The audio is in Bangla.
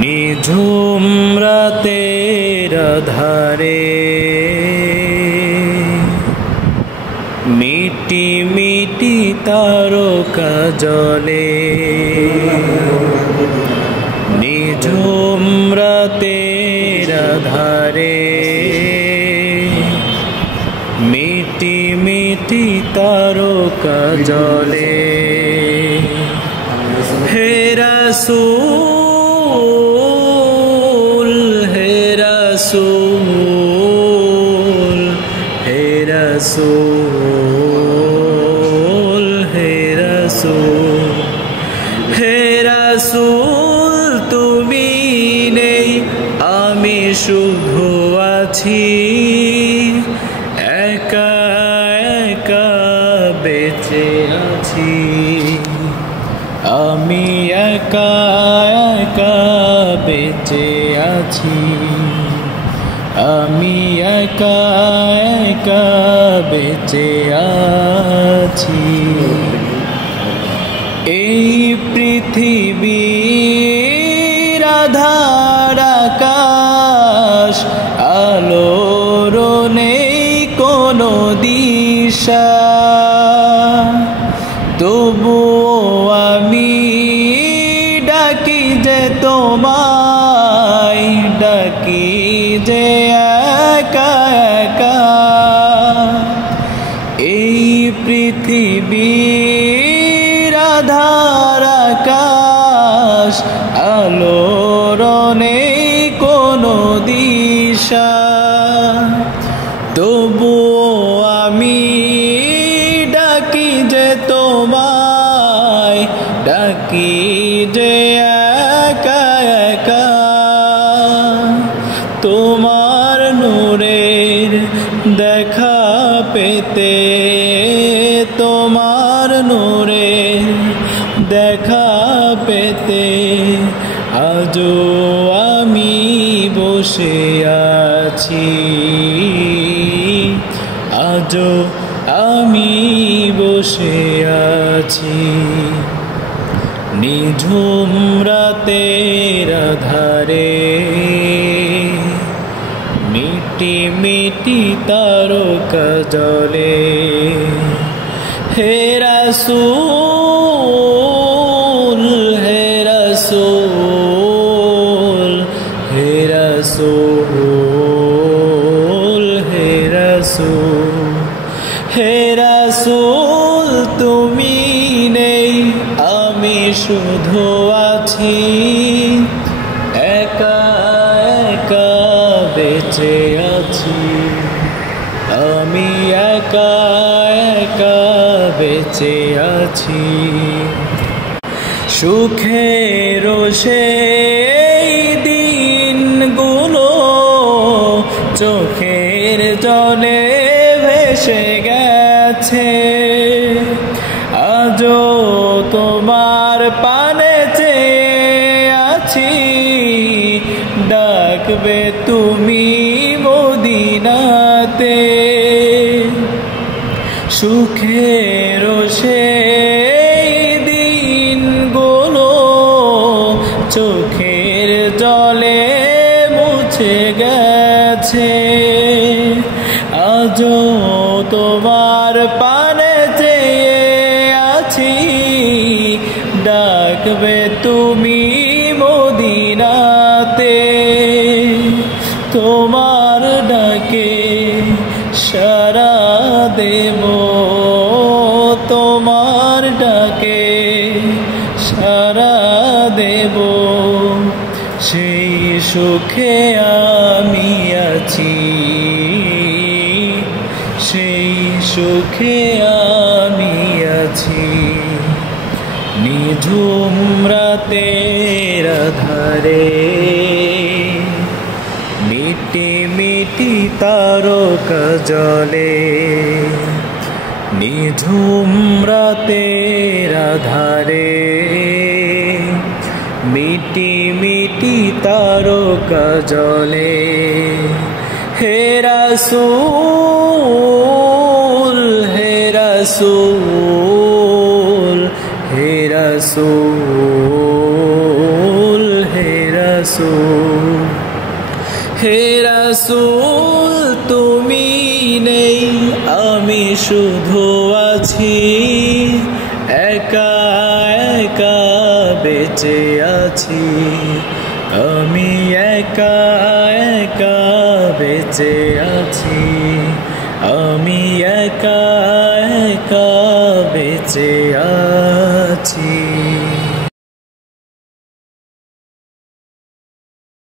নিঝুম রাতের ধারে মিটি মিটি তারকা জলে, নিঝুম রাতের ধারে মিটি মিটি তারকা জলে। হে রাসূল হে রাসূল হে রাসূল হে রাসূল হে রাসূল, তুমি নেই আমি শুধু আছি, একা একা বেঁচে আছি। আমি একা একা বেঁচে আছি, আমি একা একা বেঁচে আছি। এই পৃথিবীর আধার আকাশ, আলোর নেই কোনো দিশা, তবুও আমি ডাকি যে তোমায়, ডাকি যে একা একা। এই পৃথিবীর আধার আকাশ, আলোর নেই কোনো দিশা, তবুও আমি ডাকি যে তোমায়, ডাকি যে একা একা। তোমার নূরের দেখা পেতে, তোমার নূরের দেখা পেতে আজও আমি বসে আছি, আজও আমি বসে আছি। নিঝুম রাতের ধারে মিটি মিটি তারকা জলে। হে রাসূল হে রাসূল হে রাসূল হে রাসূল হে রাসূল, তুমি নেই আমি শুধু আছি, একা একা বেঁচে আছি। আমি একা একা বেঁচে আছি। সুখের সেই দিনগুলো চোখের জলে ভেসে গেছে, আজও তোমার পানে চেয়ে আছি, ডাকবে তুমি মদিনাতে। সুখের সেই দিনগুলো চোখের জলে মুছে গেছে, আজও তোমার পানে চেয়ে আছি, ডাকবে তুমি মদিনাতে। তোমার ডাকে সাড়া দেব, তোমার ডাকে সাড়া দেব, সেই সুখে আমি আছি, সেই সুখে আমি আছি। নিঝুম রাতের ধারে মিটি মিটি তারকা জলে, নিঝুম রাতের ধারে মিটি মিটি তারকা জলে। হে রাসূল হে রাসূল হে রাসূল হে রাসূল। শুধু আছি, একা একা বেঁচে আছি, আমি একা একা বেঁচে আছি, আমি একা একা বেঁচে আছি।